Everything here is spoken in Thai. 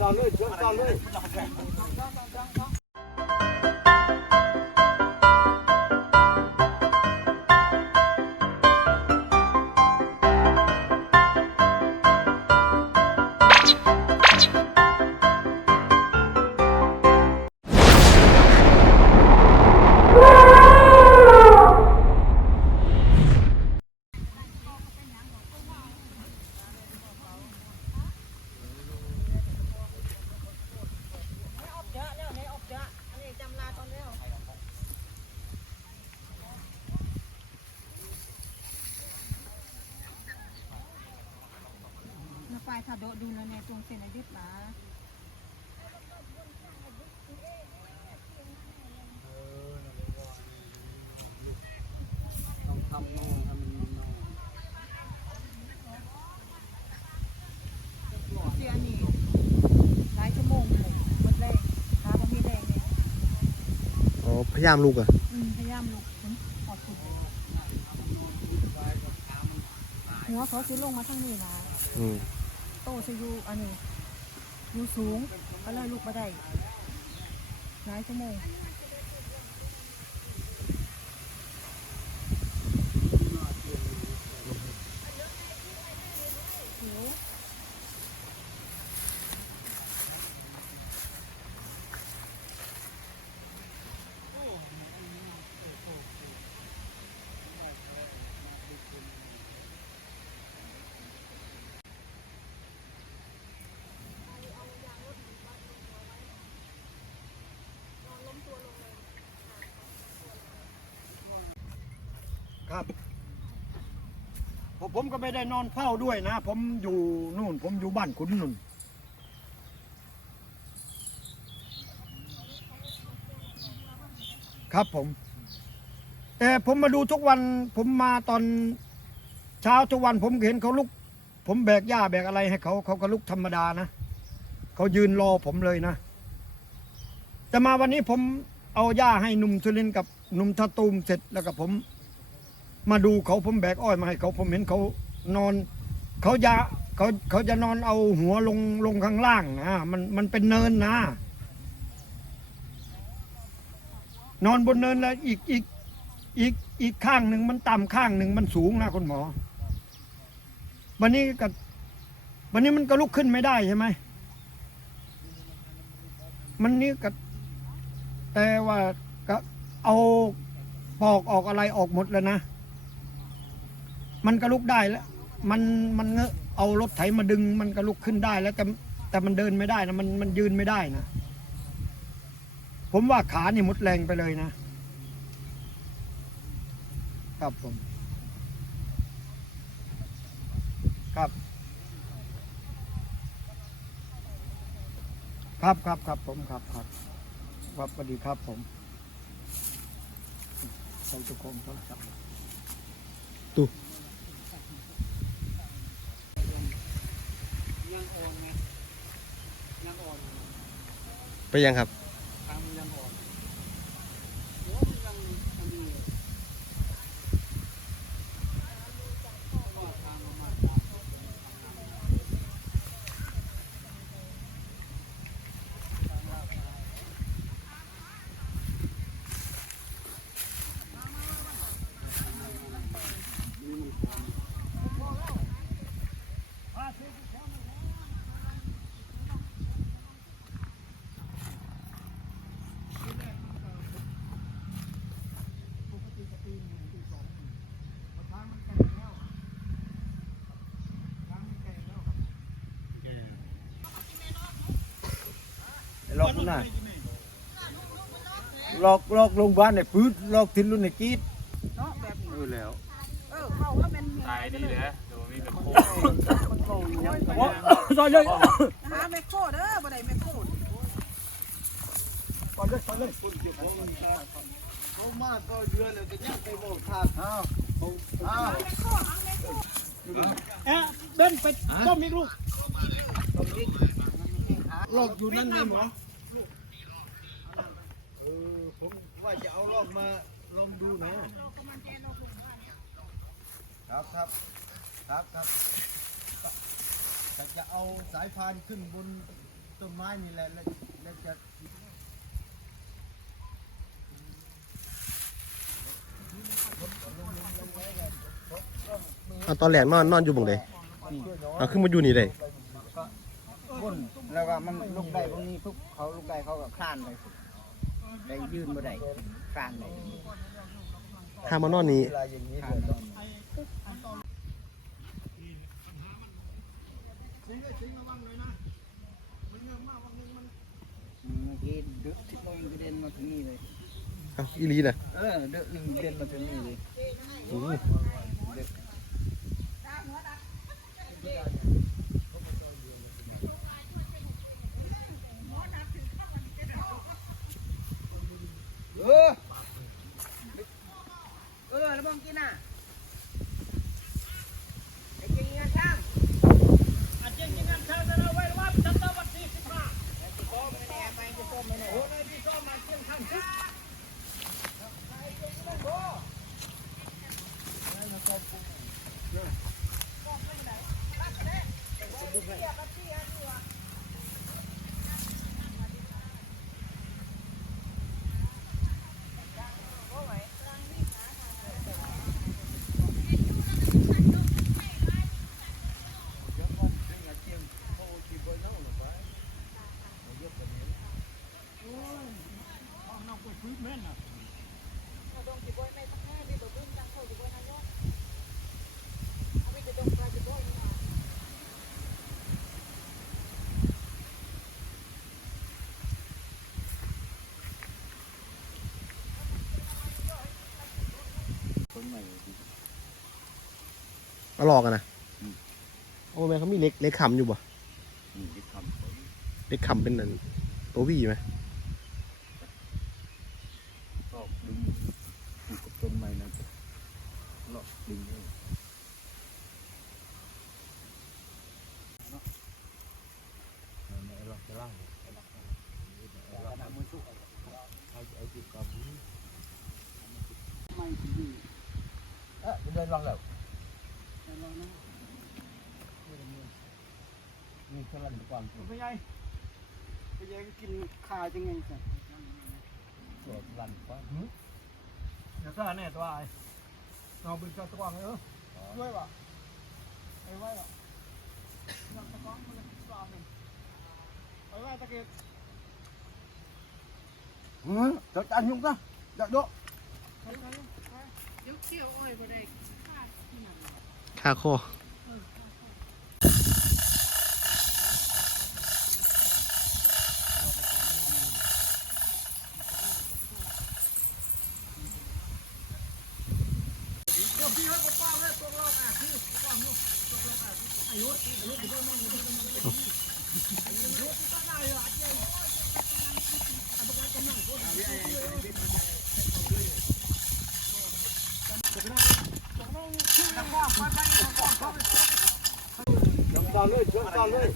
ต่อเลยเชิาไฟถ้าโดดดูแล้วเนี่ยตรงเส้นไอ้ดิบหนาต้องทำโน่นทำนี่โน่นเสียนี่หลายชั่วโมงเลยหมดแรงขาก็มีแรงเนี่ยอ๋อพยายามลูกอะอืมพยายามลุกถึงอดสุดหัวเขาสิลงมาทั้งนี้นะอืมโตจะอยู่อันนี้อยู่สูงก็เลยลุกมาได้หลายชั่วโมง ครับผมผมก็ไม่ได้นอนเฝ้าด้วยนะ ผมอยู่นู่น ผมอยู่บ้านคุณนุ่นครับผม แต่ผมมาดูทุกวัน ผมมาตอนเช้าทุกวัน ผมเห็นเขาลุก ผมแบกหญ้าแบกอะไรให้เขาเขาก็ลุกธรรมดานะเขายืนรอผมเลยนะ แต่มาวันนี้ผมเอาหญ้าให้หนุ่มสุรินกับหนุ่มทะตูมเสร็จแล้วก็ผม มาดูเขาผมแบกอ้อยมาให้เขาผมเห็นเขานอนเขาจะเขาเขาจะนอนเอาหัวลงลงข้างล่างนะมันมันเป็นเนินนะ นอนบนเนินแล้วอีกอีกอีกอีกข้างหนึ่งมันต่ำข้างหนึ่งมันสูงนะคุณหมอ วันนี้ก็วันนี้มันก็ลุกขึ้นไม่ได้ใช่ไหมมันนี้ก็แต่ว่าก็เอาปอกออกอะไรออกหมดแล้วนะ มันก็ลุกได้แล้ว มันมันเอารถไถมาดึง มันก็ลุกขึ้นได้แล้วแต่แต่มันเดินไม่ได้นะมันมันยืนไม่ได้นะ ผมว่าขานี่หมดแรงไปเลยนะ ครับผม ครับครับครับครับผมครับครับครับสวัสดีครับผมเราทุกคนต้องจับตู้ ยังอ่อนไงยังอ่อน ไปยังครับ ทางมันยังอ่อนโอ้มันยังอันนี้ว่าทางมันมาปกติจะตีหนึ่งตีสองแต่ทางมันแก่แล้วทางมันแก่แล้วครับ ล อกน่ะลอกลอกโรงพยาบาลเนี่ยปื๊ดลอกทิ้นรุ่นในกรีดเนาะแบบนี้เออแล้วเออเขาว่าเป็นตายดีเลยเดี๋ยวมีแบบโคโอ้ซอยเลยหาแมคโครเด้อบ่ได้แมคโครไปเลยไปเลยเขามาก็เดือนเลยจะยังไปบอกขาดอ้าวอ้าวเอ๊ะเบนไปต้มอีกลูกโรคอยู่นั่นเลยหมอเออผมว่าจะเอาลอกมาลองดูนะครับครับครับครับจะจะเอาสายพานขึ้นบนต้นไม้นี่แหละแล้วแล้วจะตอนแรกนอนนอนอยู่บงใดเอาขึ้นมาอยู่นี่ได้บุ่นแล้วก็มันลุกได้พวกนี้ปุ๊บเขาลุกได้เขาก็คลานไป ได้ยืนบ่ได้คลานได้ถ้ามานอนนี้ เวลาอย่างนี้คลานเดี๋ยวได้อืมเมื่อกี้ดึกที่ลงกระเด็นมาถึงนี่เลย เอาอีหลีน่ะเออดึกหนึ่งกระเด็นมาถึงนี่เลย โอ้โห เออเออแล้วมองกินอะไอ้เจงเงินช่าง อาจารย์งานเชิญเราไว้ว่าจันทร์วันที่สิบห้า โอ้ไม่ ได้ไปจะต้มไม่ได้ โอ้ยพี่ชอบมาเที่ยงค่ำสิบ ต้นใหม่ เอาหลอกกันนะโอ้แม่เขามีเล็กเล็กคำอยู่บ่นี่ที่ทำเล็กคำเป็นอันตัววีไหมก็ดึงอยู่กับต้นไม้นั่นเลาะดึงเลยเอ๊ะเดินลองแล้ว นี่สลัดความสุขไม่ใช่ไปยังกินข้าวจังไงสิสวดสลัดความเดี๋ยวก็แน่ตัวไอ้เอาเป็นกระตัวเลยเออช่วยป่ะไอ้ไว้ป่ะยังตะก้องมันสามไอ้ไว้ตะเกียบอืมจัดการยุ่งซะอย่าโดะค่าข้อจัดการเลยจัดกา รเลย